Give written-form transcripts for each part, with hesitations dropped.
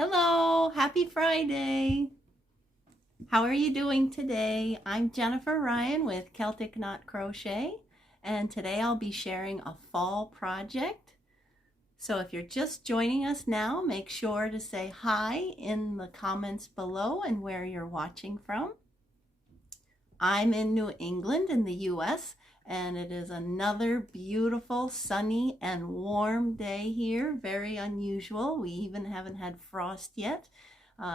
Hello, happy Friday. How are you doing today? I'm Jennifer Ryan with Celtic Knot Crochet, and today I'll be sharing a fall project. So if you're just joining us now, make sure to say hi in the comments below and where you're watching from. I'm in New England in the US, and it is another beautiful, sunny, and warm day here. Very unusual. We even haven't had frost yet.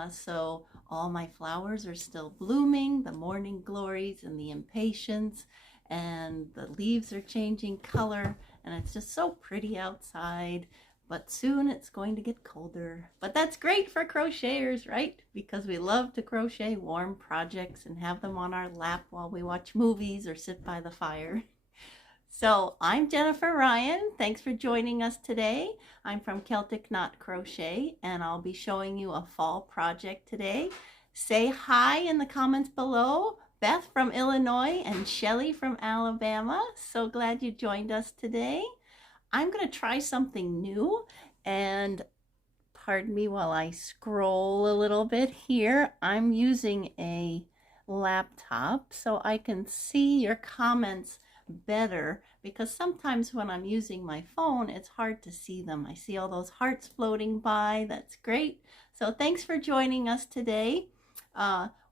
So all my flowers are still blooming, the morning glories and the impatiens, and the leaves are changing color, and it's just so pretty outside. But soon it's going to get colder. But that's great for crocheters, right? Because we love to crochet warm projects and have them on our lap while we watch movies or sit by the fire. So I'm Jennifer Ryan. Thanks for joining us today. I'm from Celtic Knot Crochet, and I'll be showing you a fall project today. Say hi in the comments below. Beth from Illinois and Shelly from Alabama. So glad you joined us today. I'm going to try something new, and pardon me while I scroll a little bit here. I'm using a laptop so I can see your comments better, because sometimes when I'm using my phone it's hard to see them. I see all those hearts floating by. That's great. So thanks for joining us today.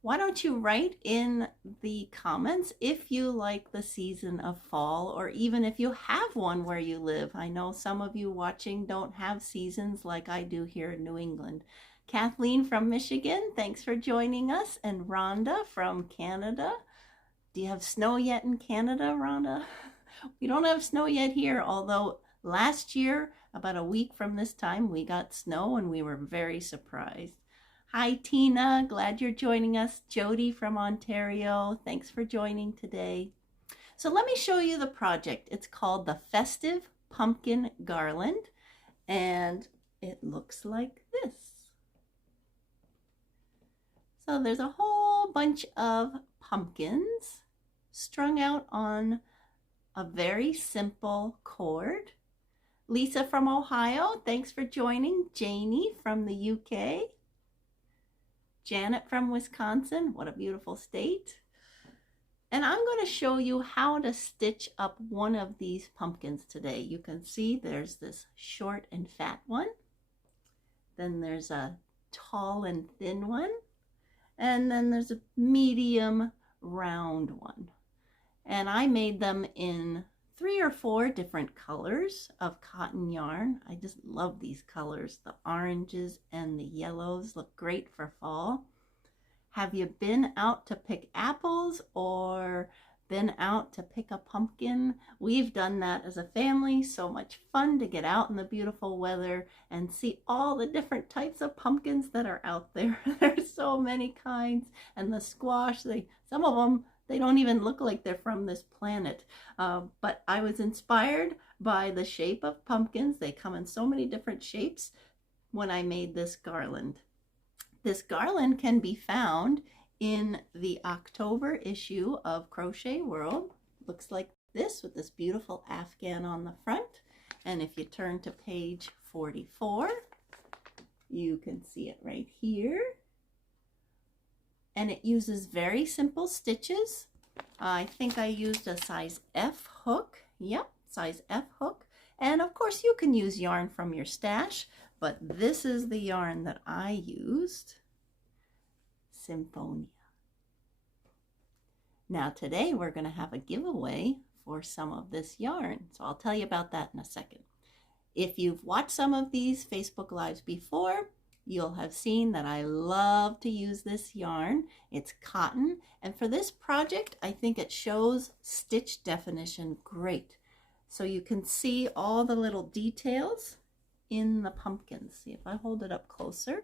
Why don't you write in the comments if you like the season of fall, or even if you have one where you live. I know some of you watching don't have seasons like I do here in New England. Kathleen from Michigan, thanks for joining us, and Rhonda from Canada. Do you have snow yet in Canada, Rhonda? We don't have snow yet here, although last year, about a week from this time, we got snow and we were very surprised. Hi, Tina. Glad you're joining us. Jody from Ontario. Thanks for joining today. So let me show you the project. It's called the Festive Pumpkin Garland, and it looks like this. So there's a whole bunch of pumpkins strung out on a very simple cord. Lisa from Ohio, thanks for joining. Janie from the UK. Janet from Wisconsin, what a beautiful state. And I'm going to show you how to stitch up one of these pumpkins today. You can see there's this short and fat one. Then there's a tall and thin one. And then there's a medium round one. And I made them in 3 or 4 different colors of cotton yarn. I just love these colors. The oranges and the yellows look great for fall. Have you been out to pick apples or been out to pick a pumpkin? We've done that as a family. So much fun to get out in the beautiful weather and see all the different types of pumpkins that are out there. There's so many kinds. And the squash, some of them, they don't even look like they're from this planet. But I was inspired by the shape of pumpkins. They come in so many different shapes when I made this garland. This garland can be found in the October issue of Crochet World. Looks like this, with this beautiful afghan on the front. And if you turn to page 44, you can see it right here. And it uses very simple stitches. I think I used a size F hook. Yep, size F hook. And of course you can use yarn from your stash, but this is the yarn that I used, Symphonia. Now today we're going to have a giveaway for some of this yarn, so I'll tell you about that in a second. If you've watched some of these Facebook Lives before, you'll have seen that I love to use this yarn. It's cotton, and for this project I think it shows stitch definition great. So you can see all the little details in the pumpkins. See if I hold it up closer.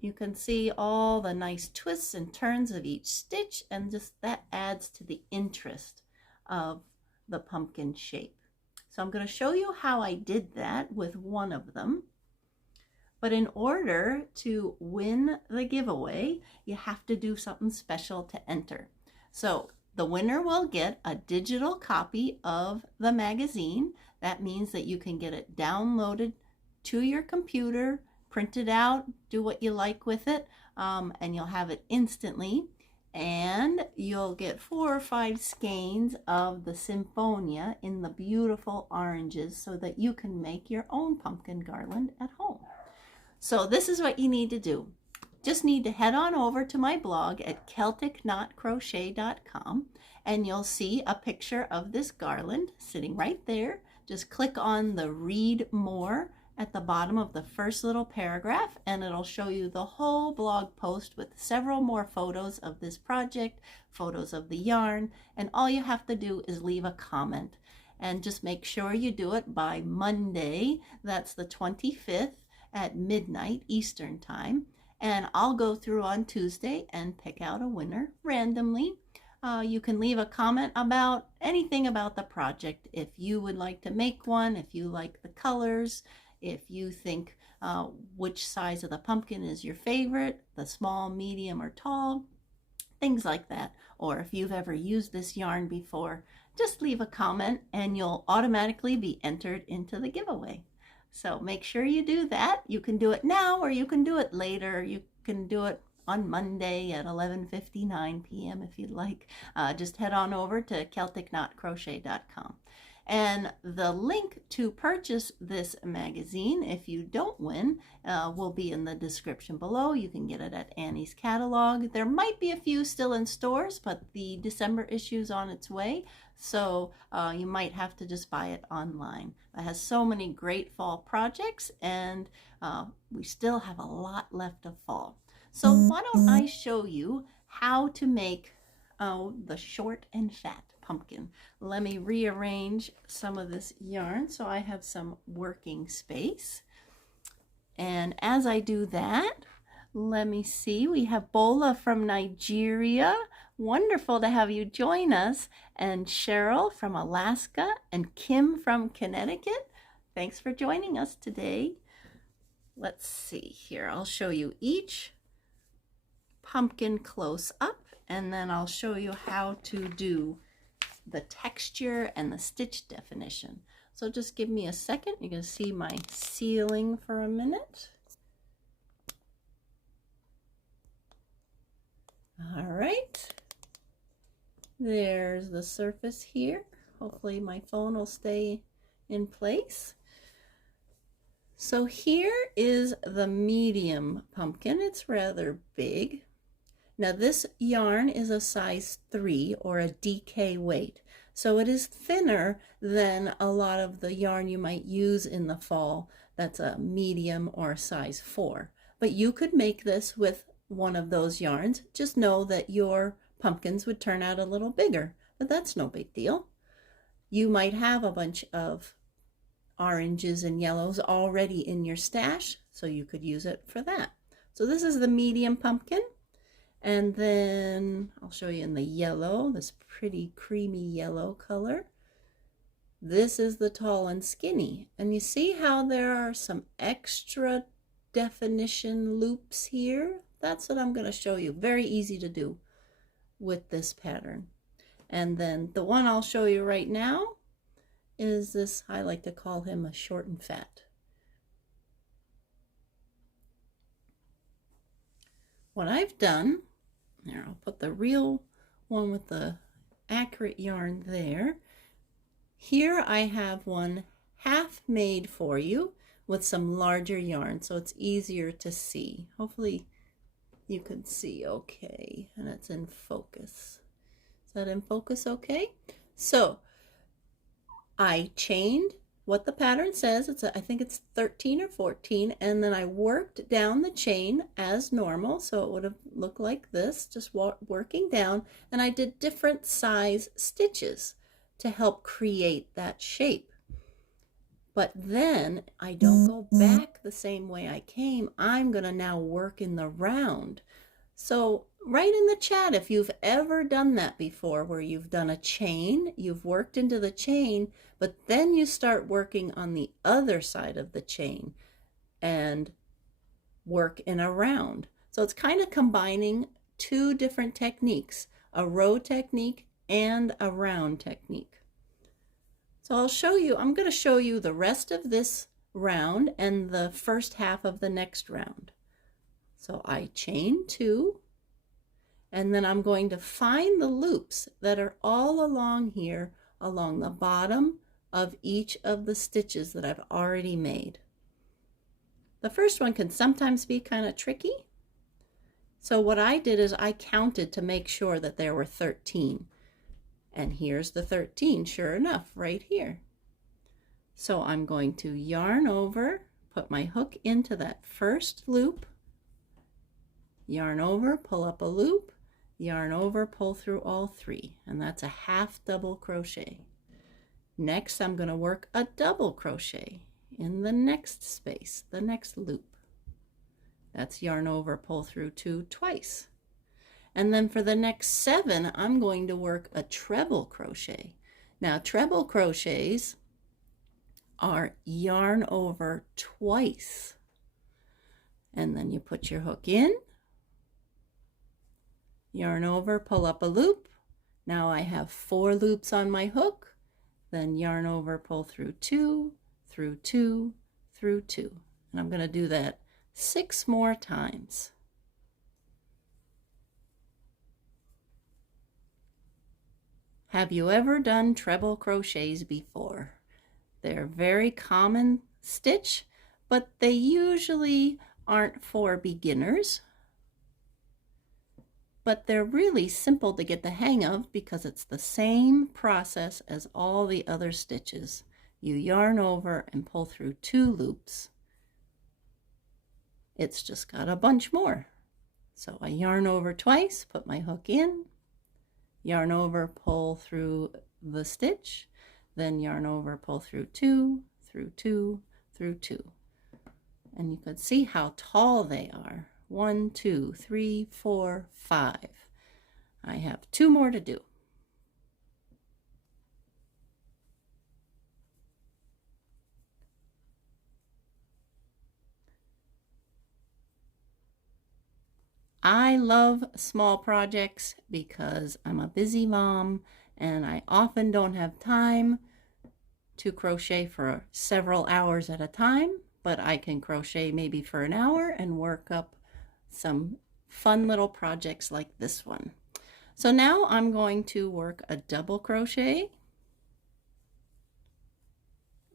You can see all the nice twists and turns of each stitch, and just that adds to the interest of the pumpkin shape. So I'm going to show you how I did that with one of them. But in order to win the giveaway, you have to do something special to enter. So the winner will get a digital copy of the magazine. That means that you can get it downloaded to your computer, print it out, do what you like with it, and you'll have it instantly. And you'll get 4 or 5 skeins of the Symphonia in the beautiful oranges so that you can make your own pumpkin garland at home. So this is what you need to do. Just need to head on over to my blog at celticknotcrochet.com and you'll see a picture of this garland sitting right there. Just click on the Read More at the bottom of the first little paragraph and it'll show you the whole blog post with several more photos of this project, photos of the yarn, and all you have to do is leave a comment. And just make sure you do it by Monday, that's the 25th at midnight Eastern time. And I'll go through on Tuesday and pick out a winner randomly. You can leave a comment about anything about the project. If you would like to make one, if you like the colors, if you think which size of the pumpkin is your favorite, the small, medium, or tall, things like that. Or if you've ever used this yarn before, just leave a comment and you'll automatically be entered into the giveaway. So make sure you do that. You can do it now or you can do it later. You can do it on Monday at 11:59 p.m. if you'd like. Just head on over to celtickknotcrochet.com. And the link to purchase this magazine, if you don't win, will be in the description below. You can get it at Annie's catalog. There might be a few still in stores, but the December issue is on its way. So you might have to just buy it online. It has so many great fall projects, and we still have a lot left of fall. So why don't I show you how to make the short and fat pumpkin. Let me rearrange some of this yarn so I have some working space. And as I do that, let me see, we have Bola from Nigeria. Wonderful to have you join us. And Cheryl from Alaska and Kim from Connecticut. Thanks for joining us today. Let's see here. I'll show you each pumpkin close up and then I'll show you how to do the texture and the stitch definition. So just give me a second. You can see my ceiling for a minute. All right. There's the surface here. Hopefully my phone will stay in place. So here is the medium pumpkin. It's rather big. Now this yarn is a size 3 or a DK weight. So it is thinner than a lot of the yarn you might use in the fall. That's a medium or a size 4. But you could make this with one of those yarns. Just know that your pumpkins would turn out a little bigger, but that's no big deal. You might have a bunch of oranges and yellows already in your stash, so you could use it for that. So this is the medium pumpkin. And then I'll show you in the yellow, this pretty creamy yellow color. This is the tall and skinny. And you see how there are some extra definition loops here? That's what I'm going to show you. Very easy to do with this pattern. And then the one I'll show you right now is this, I like to call him a short and fat. What I've done, here I'll put the real one with the accurate yarn there. Here I have one half made for you with some larger yarn so it's easier to see. Hopefully you can see okay and it's in focus. Is that in focus okay? So I chained what the pattern says. I think it's 13 or 14, and then I worked down the chain as normal, so it would have looked like this, just working down, and I did different size stitches to help create that shape. But then I don't go back the same way I came. I'm gonna now work in the round. So write in the chat if you've ever done that before, where you've done a chain, you've worked into the chain, but then you start working on the other side of the chain and work in a round. So it's kind of combining two different techniques, a row technique and a round technique. So I'll show you, I'm going to show you the rest of this round and the first half of the next round. So I chain 2, and then I'm going to find the loops that are all along here, along the bottom of each of the stitches that I've already made. The first one can sometimes be kind of tricky. So what I did is I counted to make sure that there were 13. And here's the 13, sure enough, right here. So I'm going to yarn over, put my hook into that first loop, yarn over, pull up a loop, yarn over, pull through all 3, and that's a half double crochet. Next, I'm going to work a double crochet in the next space, the next loop. That's yarn over, pull through 2 twice. And then for the next 7, I'm going to work a treble crochet. Now, treble crochets are yarn over twice. And then you put your hook in, yarn over, pull up a loop. Now I have 4 loops on my hook. Then yarn over, pull through 2, through 2, through 2. And I'm going to do that 6 more times. Have you ever done treble crochets before? They're a very common stitch, but they usually aren't for beginners. But they're really simple to get the hang of because it's the same process as all the other stitches. You yarn over and pull through 2 loops. It's just got a bunch more. So I yarn over twice, put my hook in, yarn over, pull through the stitch, then yarn over, pull through 2, through 2, through 2. And you can see how tall they are. 1, 2, 3, 4, 5. I have 2 more to do. I love small projects because I'm a busy mom and I often don't have time to crochet for several hours at a time, but I can crochet maybe for an hour and work up some fun little projects like this one. So now I'm going to work a double crochet,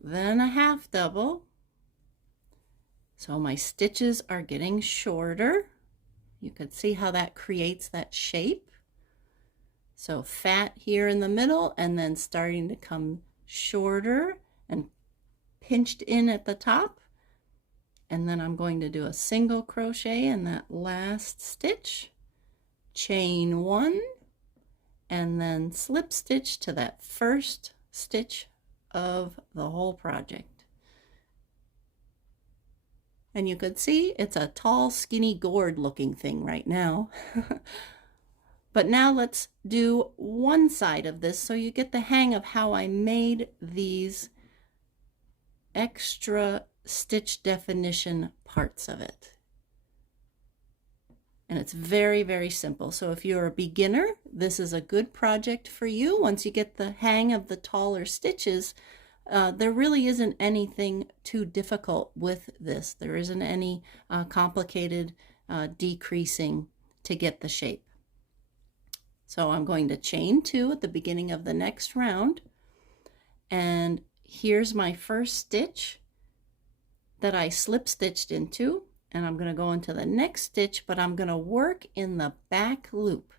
then a half double. So my stitches are getting shorter. You can see how that creates that shape. So fat here in the middle and then starting to come shorter and pinched in at the top. And then I'm going to do a single crochet in that last stitch, chain 1, and then slip stitch to that first stitch of the whole project. And you can see it's a tall, skinny, gourd looking thing right now. But now let's do one side of this so you get the hang of how I made these extra stitch definition parts of it. And it's very, very simple. So if you're a beginner, this is a good project for you. Once you get the hang of the taller stitches, there really isn't anything too difficult with this. There isn't any complicated decreasing to get the shape. So I'm going to chain 2 at the beginning of the next round. And here's my first stitch that I slip stitched into. And I'm going to go into the next stitch, but I'm going to work in the back loop.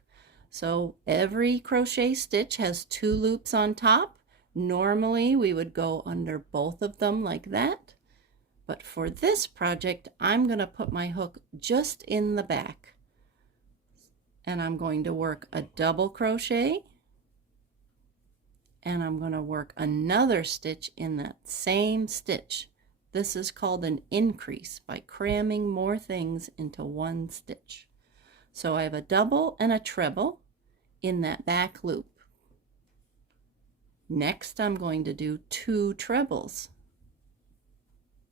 So every crochet stitch has 2 loops on top. Normally we would go under both of them like that, but for this project I'm going to put my hook just in the back, and I'm going to work a double crochet, and I'm going to work another stitch in that same stitch. This is called an increase, by cramming more things into one stitch. So I have a double and a treble in that back loop. Next, I'm going to do 2 trebles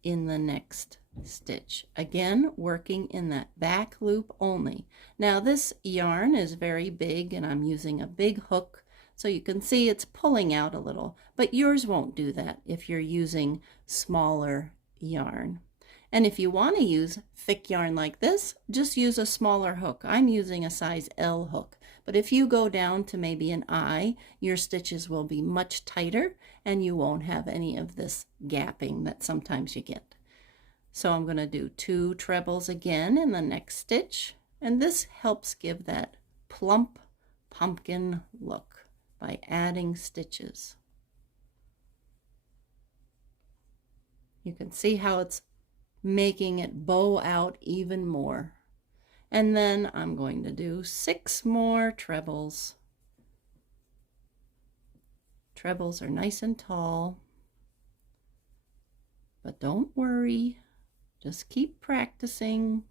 in the next stitch. Again, working in that back loop only. Now this yarn is very big and I'm using a big hook, so you can see it's pulling out a little, but yours won't do that if you're using smaller yarn. And if you want to use thick yarn like this, just use a smaller hook. I'm using a size L hook. But if you go down to maybe an I, your stitches will be much tighter and you won't have any of this gapping that sometimes you get. So I'm going to do 2 trebles again in the next stitch. And this helps give that plump pumpkin look by adding stitches. You can see how it's making it bow out even more. And then I'm going to do 6 more trebles. Trebles are nice and tall, but don't worry, just keep practicing.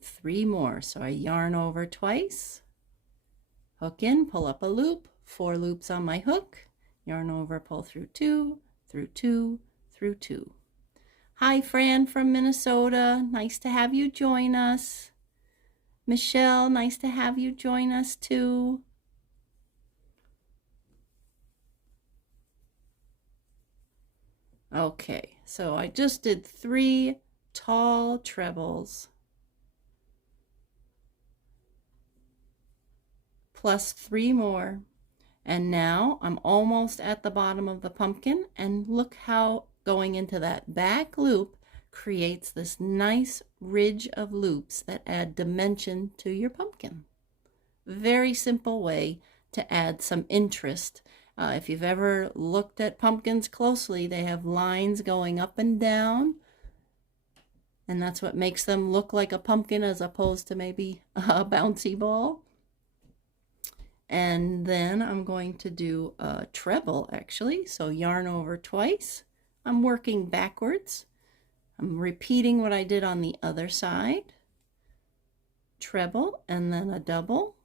3 more, so I yarn over twice, hook in, pull up a loop, 4 loops on my hook, yarn over, pull through 2, through 2, through 2. Hi, Fran from Minnesota. Nice to have you join us. Michelle, nice to have you join us too. Okay, so I just did 3 tall trebles plus 3 more. And now I'm almost at the bottom of the pumpkin, and look how going into that back loop creates this nice ridge of loops that add dimension to your pumpkin. Very simple way to add some interest. If you've ever looked at pumpkins closely, they have lines going up and down, and that's what makes them look like a pumpkin as opposed to maybe a bouncy ball. And then I'm going to do a treble actually, so yarn over twice. I'm working backwards. I'm repeating what I did on the other side. Treble and then a double.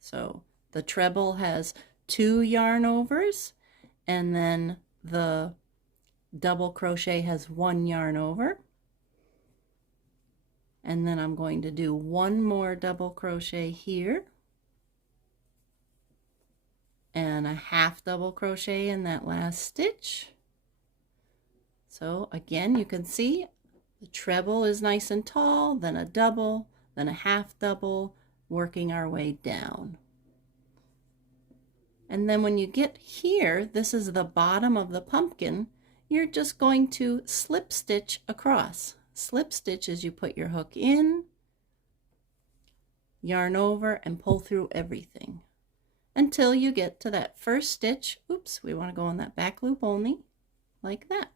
So the treble has 2 yarn overs, and then the double crochet has 1 yarn over. And then I'm going to do 1 more double crochet here, and a half double crochet in that last stitch. So again, you can see the treble is nice and tall, then a double, then a half double, working our way down. And then when you get here, this is the bottom of the pumpkin, you're just going to slip stitch across. Slip stitch as you put your hook in, yarn over, and pull through everything until you get to that first stitch. Oops, we want to go on that back loop only, like that.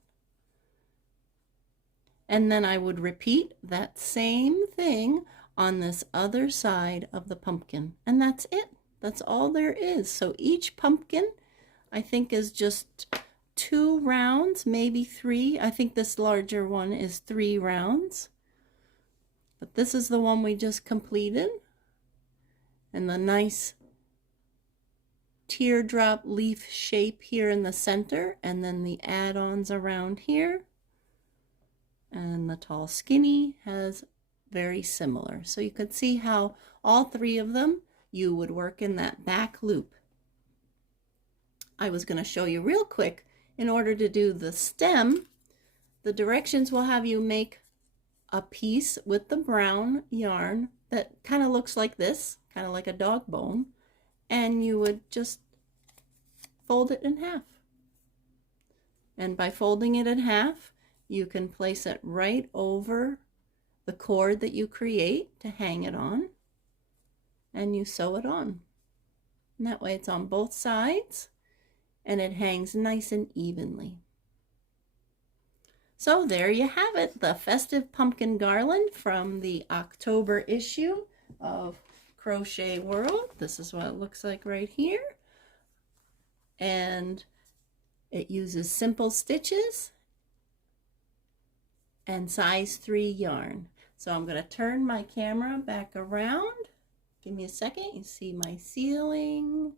And then I would repeat that same thing on this other side of the pumpkin, and that's it. That's all there is. So each pumpkin, I think, is just 2 rounds, maybe 3. I think this larger one is 3 rounds. But this is the one we just completed. And the nice teardrop leaf shape here in the center, and then the add-ons around here. And the tall skinny has very similar. So you could see how all 3 of them you would work in that back loop. I was going to show you real quick, in order to do the stem, the directions will have you make a piece with the brown yarn that kind of looks like this, kind of like a dog bone, and you would just fold it in half. And by folding it in half, you can place it right over the cord that you create to hang it on, and you sew it on. And that way it's on both sides and it hangs nice and evenly. So there you have it, the Festive Pumpkin Garland from the October issue of Crochet World. This is what it looks like right here. And it uses simple stitches and size 3 yarn. So I'm going to turn my camera back around. Give me a second. You see my ceiling.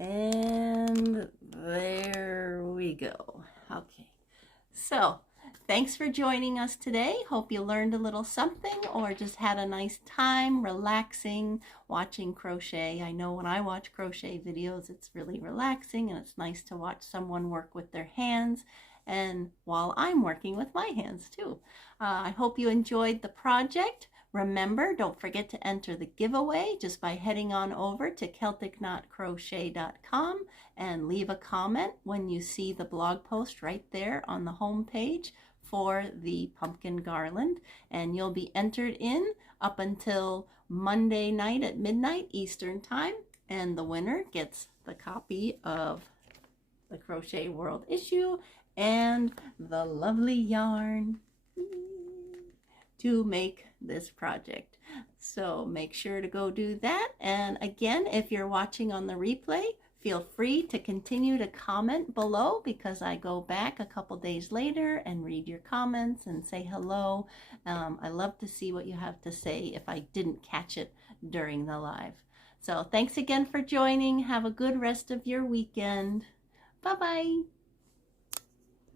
And there we go. Okay. So Thanks for joining us today. Hope you learned a little something or just had a nice time relaxing watching crochet. I know when I watch crochet videos, it's really relaxing and it's nice to watch someone work with their hands and while I'm working with my hands too. I hope you enjoyed the project. Remember, don't forget to enter the giveaway just by heading on over to CelticKnotCrochet.com and leave a comment when you see the blog post right there on the home page for the pumpkin garland, and you'll be entered in up until Monday night at midnight Eastern time, and the winner gets the copy of the Crochet World issue and the lovely yarn to make this project. So make sure to go do that. And again, if you're watching on the replay, feel free to continue to comment below because I go back a couple days later and read your comments and say hello. I love to see what you have to say if I didn't catch it during the live. So thanks again for joining. Have a good rest of your weekend. Bye-bye.